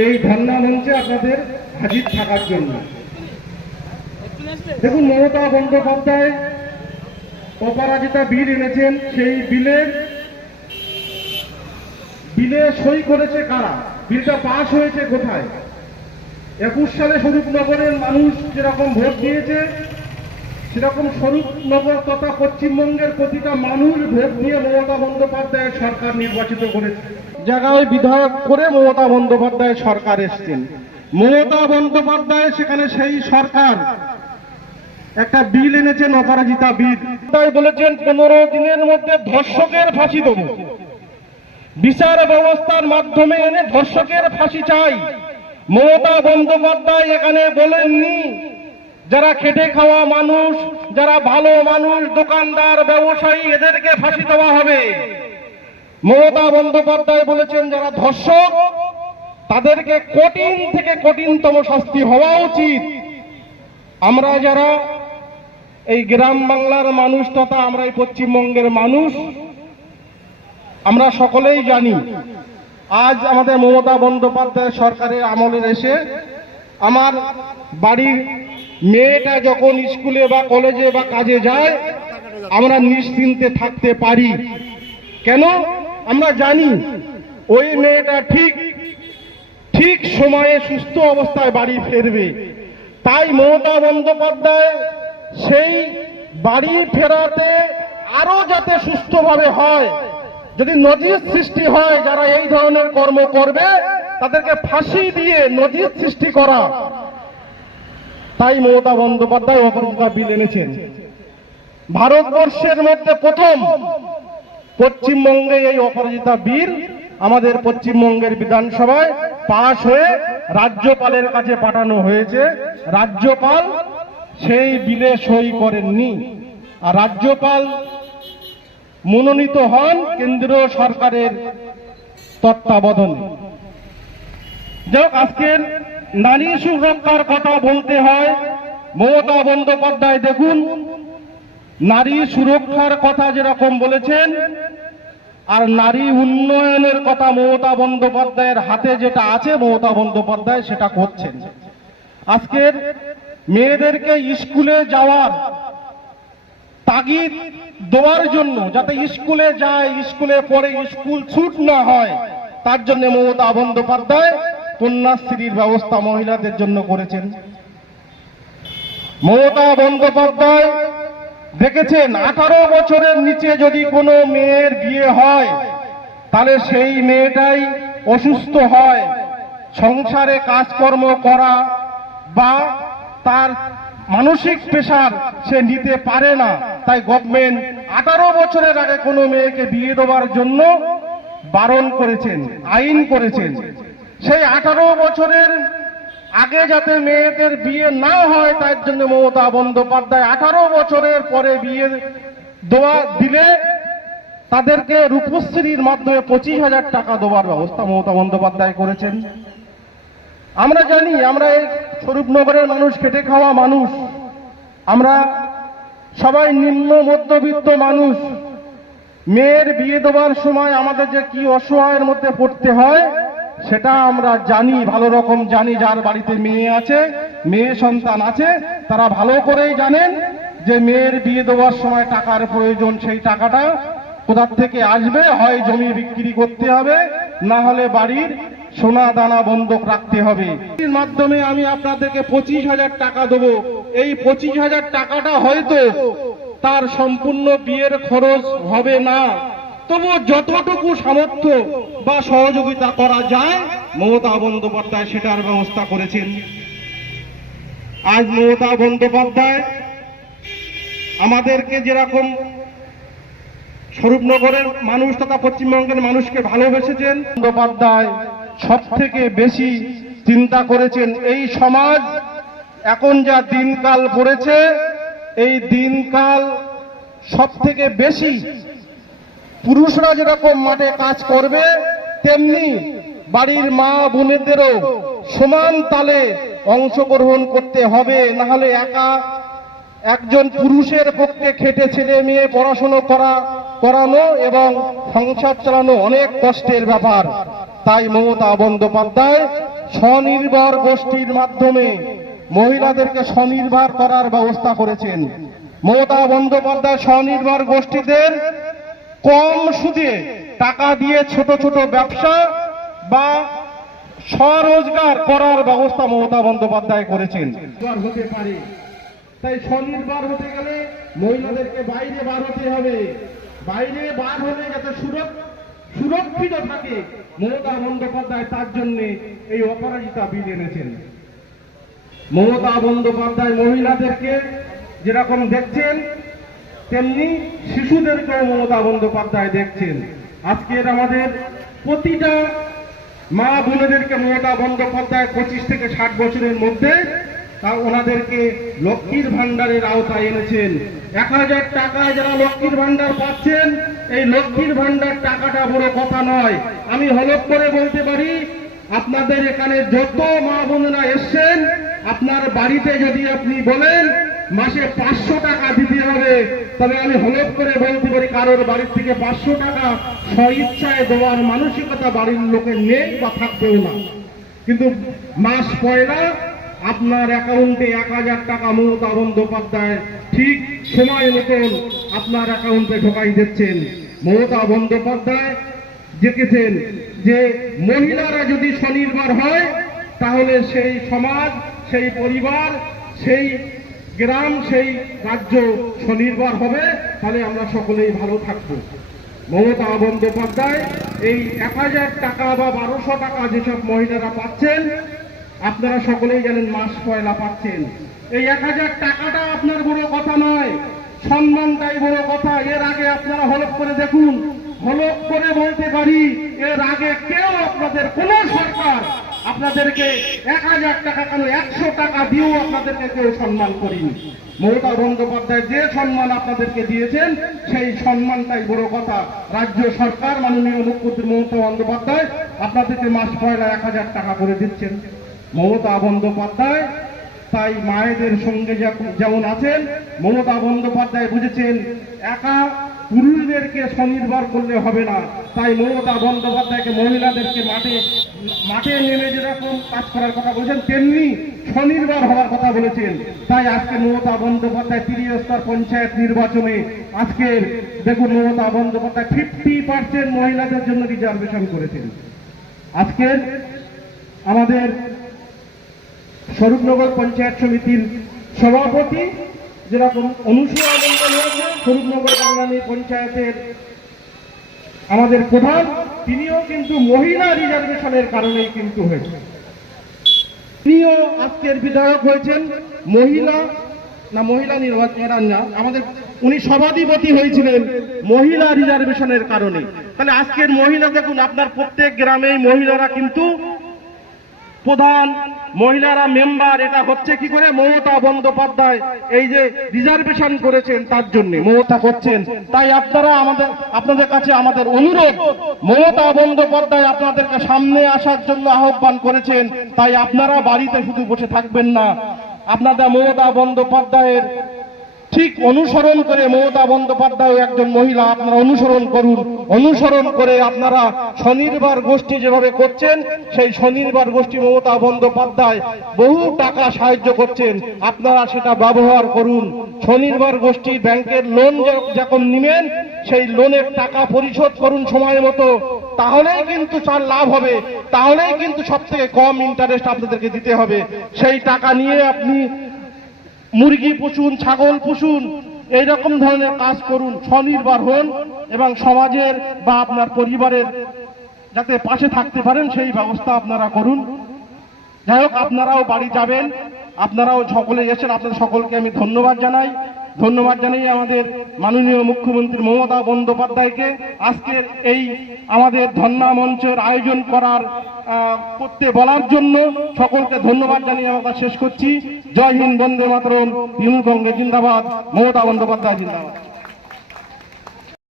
এই ধর্ণা মঞ্চে আপনাদের হাজির থাকার জন্য। দেখুন, মমতা বন্দ্যোপাধ্যায় অপরাজিতা বিল এনেছেন। সেই বিলে সই করেছে কারা? বিলটা পাশ হয়েছে কোথায়? 21 সালে স্বরূপনগরের মানুষ যেরকম ভোট দিয়েছে, সেরকম স্বরূপনগর তথা পশ্চিমবঙ্গের প্রতিটা মানুষ ভোট দিয়ে মমতা বন্দ্যোপাধ্যায়ের সরকার নির্বাচিত করেছে। জায়গায় বিধায়ক করে মমতা বন্দ্যোপাধ্যায় সরকার এসছেন। মমতা বন্দ্যোপাধ্যায় সেখানে সেই সরকার একটা বিল এনেছেন, অপরাজিতা বিল। তাই বলেছেন 15 দিনের মধ্যে ধর্ষকের ফাঁসি দেব। বিচার ব্যবস্থার মাধ্যমে এনে ধর্ষকের ফাঁসি চাই। মমতা বন্দ্যোপাধ্যায় এখানে বলেননি যারা খেটে খাওয়া মানুষ, যারা ভালো মানুষ, দোকানদার, ব্যবসায়ী, এদেরকে ফাঁসি দেওয়া হবে। মমতা বন্দ্যোপাধ্যায় বলেছেন যারা ধর্ষক তাদেরকে কঠিন থেকে কঠিনতম শাস্তি হওয়া উচিত। আমরা যারা এই গ্রাম বাংলার মানুষ তথা আমরা এই পশ্চিমবঙ্গের মানুষ, আমরা সকলেই জানি আজ আমাদের মমতা বন্দ্যোপাধ্যায় সরকারের আমলে এসে আমার বাড়ির মেয়েটা যখন স্কুলে বা কলেজে বা কাজে যায় আমরা নিশ্চিন্তে থাকতে পারি। কেন? আমরা জানি ওই মেয়েটা ঠিক সময়ে সুস্থ অবস্থায় বাড়ি ফিরবে। তাই মমতা বন্দ্যোপাধ্যায় সেই বাড়ি ফেরাতে আরো যাতে সুস্থভাবে হয়, যদি নজির সৃষ্টি হয় যারা এই ধরনের কর্ম করবে তাদেরকে ফাঁসি দিয়ে নজির সৃষ্টি করা, তাই মমতা বন্দ্যোপাধ্যায় অপরাজিতা বিল এনেছেন। ভারতবর্ষের মধ্যে প্রথম পশ্চিমবঙ্গে এই অপরাজিতা বিল আমাদের পশ্চিমবঙ্গের বিধানসভায় পাশ হয়ে রাজ্যপালের কাছে পাঠানো হয়েছে। রাজ্যপাল সেই বিলে সই করেননি, আর রাজ্যপাল মনোনীত হন কেন্দ্রীয় সরকারের তত্ত্বাবধানে। যাই হোক, আজকের নারী সুরক্ষার কথা বলতে হয়। মমতা বন্দ্যোপাধ্যায় দেখুন, নারী সুরক্ষার কথা যেরকম বলেছেন, আর নারী উন্নয়নের কথা মমতা বন্দ্যোপাধ্যায়ের হাতে যেটা আছে মমতা বন্দ্যোপাধ্যায় সেটা করছেন। আজকের মেয়েদেরকে স্কুলে যাওয়ার তাগিদ দেওয়ার জন্য, যাতে স্কুলে যায়, স্কুলে পড়ে, স্কুল ছুট না হয়, তার জন্য মমতা বন্দ্যোপাধ্যায় কন্যাশ্রীর ব্যবস্থা মহিলাদের জন্য করেছেন। মমতা বন্দ্যোপাধ্যায় দেখেছেন 18 বছরের নিচে যদি কোনো মেয়ের বিয়ে হয় তাহলে সেই মেয়েটাই অসুস্থ হয়, সংসারে কাজকর্ম করা বা তার মানসিক প্রেসার সে নিতে পারে না। তাই গভর্নমেন্ট 18 বছরের আগে কোনো মেয়েকে বিয়ে দেওয়ার জন্য বারণ করেছেন, আইন করেছেন। সেই 18 বছরের আগে যাতে মেয়েদের বিয়ে না হয় তার জন্য মমতা বন্দ্যোপাধ্যায় 18 বছরের পরে বিয়ে দেওয়া দিলে তাদেরকে রূপশ্রীর মাধ্যমে 25,000 টাকা দেওয়ার ব্যবস্থা মমতা বন্দ্যোপাধ্যায় করেছেন। আমরা জানি, আমরা এই স্বরূপনগরের মানুষ, খেটে খাওয়া মানুষ, আমরা সবাই নিম্ন মধ্যবিত্ত মানুষ। মেয়ের বিয়ে দেওয়ার সময় আমাদের যে কি অসহায়ের মধ্যে পড়তে হয় সেটা আমরা জানি, ভালো রকম জানি। যার বাড়িতে মেয়ে আছে, মেয়ে সন্তান আছে, তারা ভালো করেই জানেন যে মেয়ের বিয়ে দেওয়ার সময় টাকার প্রয়োজন। সেই টাকাটা কোথা থেকে আসবে? হয় জমি বিক্রি করতে হবে, না হলে বাড়ির সোনা দানা বন্ধক রাখতে হবে। এর মাধ্যমে আমি আপনাদেরকে 25,000 টাকা দেবো। এই 25,000 টাকাটা হয়তো তার সম্পূর্ণ বিয়ের খরচ হবে না, তবু যতটুকু সামর্থ্য বা সহযোগিতা করা যায় মমতা বন্দ্যোপাধ্যায় সেটার ব্যবস্থা করেছেন। আজ মমতা বন্দ্যোপাধ্যায় আমাদেরকে যেরকম স্বরূপনগরের মানুষ তথা পশ্চিমবঙ্গের মানুষকে ভালোবেসেছেন, বন্দ্যোপাধ্যায় সব থেকে বেশি চিন্তা করেছেন এই সমাজ এখন যা দিনকাল পড়েছে, এই দিনকাল সব থেকে বেশি পুরুষরা যেরকম মাঠে কাজ করবে তেমনি বাড়ির মা বোনেদেরও সমান তালে অংশগ্রহণ করতে হবে। না হলে একজন পুরুষের পক্ষে খেটে ছেলে মেয়ে পড়াশোনা করানো এবং সংসার চালানো অনেক কষ্টের ব্যাপার। তাই মমতা বন্দ্যোপাধ্যায় স্বনির্ভর গোষ্ঠীর মাধ্যমে মহিলাদেরকে স্বনির্ভর করার ব্যবস্থা করেছেন। মমতা বন্দ্যোপাধ্যায় স্বনির্ভর গোষ্ঠীদের কম সুদে টাকা দিয়ে ছোট ছোট ব্যবসা বা স্বরোজগার করার ব্যবস্থা মমতা বন্দ্যোপাধ্যায় করেছেন। হতে পারে, তাই স্বনির্ভর হতে গেলে মহিলাদেরকে বাইরে বার হতে হবে। বাইরে বার হলে যাতে সুরক্ষিত থাকে মমতা বন্দ্যোপাধ্যায় তার জন্য এই অপরাজিতা বিল এনেছেন। মমতা বন্দ্যোপাধ্যায় মহিলাদেরকে যেরকম দেখছেন তেমনি শিশুদেরকেও মমতা বন্দ্যোপাধ্যায় দেখছেন। আজকের আমাদের প্রতিটা মা বোনেদেরকে মমতা বন্দ্যোপাধ্যায় 25 থেকে 60 বছরের মধ্যে তা ওনাদেরকে লক্ষ্মীর ভান্ডারের আওতায় এনেছেন। 1000 টাকায় যারা লক্ষ্মীর ভান্ডার পাচ্ছেন, এই লক্ষ্মীর ভান্ডার টাকাটা বড় কথা নয়। আমি হলফ করে বলতে পারি, আপনাদের এখানে যত মা বোনেরা এসছেন, আপনার বাড়িতে যদি আপনি বলেন মাসে 500 টাকা দিতে হবে, তবে আমি হলফ করে বলতে পারি কারোর বাড়ির থেকে 500 টাকা স্বইচ্ছায় দেওয়ার মানসিকতা বাড়ির লোকের নেই বা থাকবেও না। কিন্তু মাস পয়লা আপনার অ্যাকাউন্টে 1000 টাকা মমতা বন্দ্যোপাধ্যায় ঠিক সময় মতন আপনার অ্যাকাউন্টে ঢোকাই দিচ্ছেন। মমতা বন্দ্যোপাধ্যায় দেখেছেন যে মহিলারা যদি স্বনির্ভর হয় তাহলে সেই সমাজ, সেই পরিবার, সেই গ্রাম, সেই রাজ্য স্বনির্ভর হবে, তাহলে আমরা সকলেই ভালো থাকব। মমতা বন্দ্যোপাধ্যায় এই 1000 টাকা বা 1200 টাকা যেসব মহিলারা পাচ্ছেন, আপনারা সকলেই জানেন মাস পয়লা পাচ্ছেন। এই 1000 টাকাটা আপনার বড় কথা নয়, সম্মানটাই বড় কথা। এর আগে আপনারা হলফ করে দেখুন, হলফ করে বলতে পারি এর আগে কেউ আপনাদের কোন সরকার আপনাদেরকে 1000 টাকা কেন 100 টাকা দিয়েও আপনাদেরকে কেউ সম্মান করেনি। মমতা বন্দ্যোপাধ্যায় যে সম্মান আপনাদেরকে দিয়েছেন সেই সম্মানটাই বড় কথা। রাজ্য সরকার মাননীয় মুখ্যমন্ত্রী মমতা বন্দ্যোপাধ্যায় আপনাদেরকে মাস পয়লা 1000 টাকা করে দিচ্ছেন। মমতা বন্দ্যোপাধ্যায় তাই মায়েদের সঙ্গে যেমন আছেন, মমতা বন্দ্যোপাধ্যায় বুঝেছেন একা পুরুষদেরকে স্বনির্ভর করলে হবে না। তাই মমতা বন্দ্যোপাধ্যায়কে মহিলাদেরকে মাঠে নেমে যেরকম কাজ করার কথা বলেছেন, তেমনি স্বনির্ভর হওয়ার কথা বলেছেন। তাই আজকে মমতা বন্দ্যোপাধ্যায় 30 স্তর পঞ্চায়েত নির্বাচনে আজকের দেখুন মমতা বন্দ্যোপাধ্যায় 50% মহিলাদের জন্য রিজার্ভেশন করেছেন। আজকের আমাদের স্বরূপনগর পঞ্চায়েত সমিতির সভাপতি যেরকম অনুসূয়া মণ্ডল হয়েছে, স্বরূপনগর বাংলানি পঞ্চায়েতের আমাদের প্রধান, তিনিও কিন্তু মহিলা রিজার্ভেশনের কারণেই কিন্তু হয়েছে। তিনিও আজকের বিধায়ক হয়েছেন মহিলা নির্বাচন না, আমাদের উনি সভাধিপতি হয়েছিলেন মহিলা রিজার্ভেশনের কারণে। তাহলে আজকের মহিলা দেখুন, আপনার প্রত্যেক গ্রামেই মহিলারা কিন্তু প্রধান, মহিলারা মেম্বার। এটা হচ্ছে কি করে? মমতা বন্দ্যোপাধ্যায় এই যে রিজার্ভেশন করেছেন তার জন্য মমতা করছেন। তাই আপনাদের কাছে আমাদের অনুরোধ, মমতা বন্দ্যোপাধ্যায় আপনাদেরকে সামনে আসার জন্য আহ্বান করেছেন। তাই আপনারা বাড়িতে শুধু বসে থাকবেন না, আপনাদের মমতা বন্দ্যোপাধ্যায়ের ঠিক অনুসরণ করে, মমতা বন্দ্যোপাধ্যায় একজন মহিলা, আপনারা অনুসরণ করুন। অনুসরণ করে আপনারা স্বনির্ভর গোষ্ঠী যেভাবে করছেন, সেই স্বনির্ভর গোষ্ঠী মমতা বন্দ্যোপাধ্যায় বহু টাকা সাহায্য করছেন, আপনারা সেটা ব্যবহার করুন। স্বনির্ভর গোষ্ঠী ব্যাংকের লোন যখন নেবেন, সেই লোনের টাকা পরিশোধ করুন সময় মতো, তাহলেই কিন্তু তার লাভ হবে, তাহলেই কিন্তু সব থেকে কম ইন্টারেস্ট আপনাদেরকে দিতে হবে। সেই টাকা নিয়ে আপনি মুরগি পুষুন, ছাগল পুষুন, এইরকম ধরনের কাজ করুন, স্বনির্ভর হন এবং সমাজের বা আপনার পরিবারের যাতে পাশে থাকতে পারেন সেই ব্যবস্থা আপনারা করুন। যাই হোক, আপনারাও বাড়ি যাবেন, আপনারাও সকলে এসেছেন, আপনাদের সকলকে আমি ধন্যবাদ জানাই। ধন্যবাদ জানাই আমাদের মাননীয় মুখ্যমন্ত্রী মমতা বন্দ্যোপাধ্যায়কে আজকের এই আমাদের ধর্ণা মঞ্চের আয়োজন করতে বলার জন্য। সকলকে ধন্যবাদ জানিয়ে আমরা শেষ করছি। জয় হিন্দ, বন্দে মাতরম, তৃণমূল কংগ্রেস জিন্দাবাদ, মমতা বন্দ্যোপাধ্যায় জিন্দাবাদ।